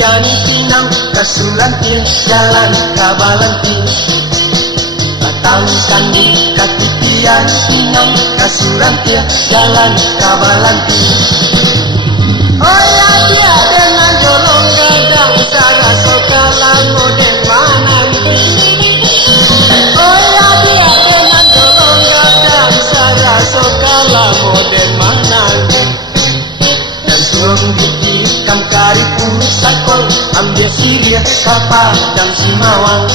Katitian Pinang Kasurantir jalan Kabalantir. Batangkan di Katitian Pinang Kasurantir jalan Kabalantir. Oh ya dia dengan jolong gadang Sara sokalan model mana ini. Oh ya dia dengan jolong gadang Sara sokalan model mana ini. Dan tuang gigi kam kari pusakol ambil siria kapal dan simawang.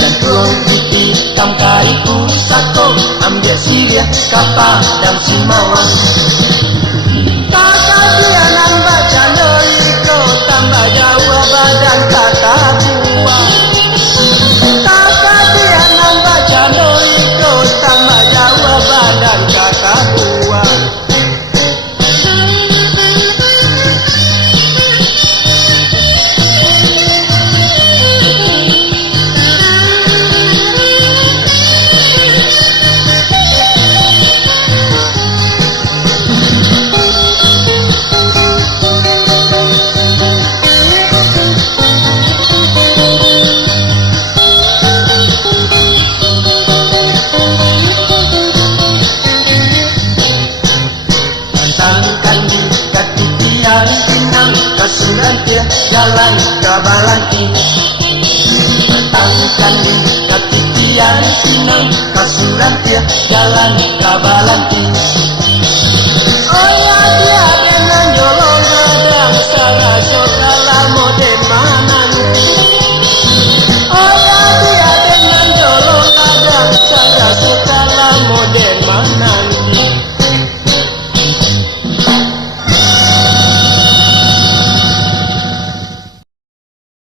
Dan tuang gigi kam kari pusakol ambil siria kapal dan simawang. Dia nambah Jandoiko tambah Jawa badan kata buah. Kata dia nambah Jandoiko tambah Jawa badan kata buah. Pinang Kasurantir jalan Kabalantir. Batangkan di Katitian Pinang Kasurantir jalan Kabalantir.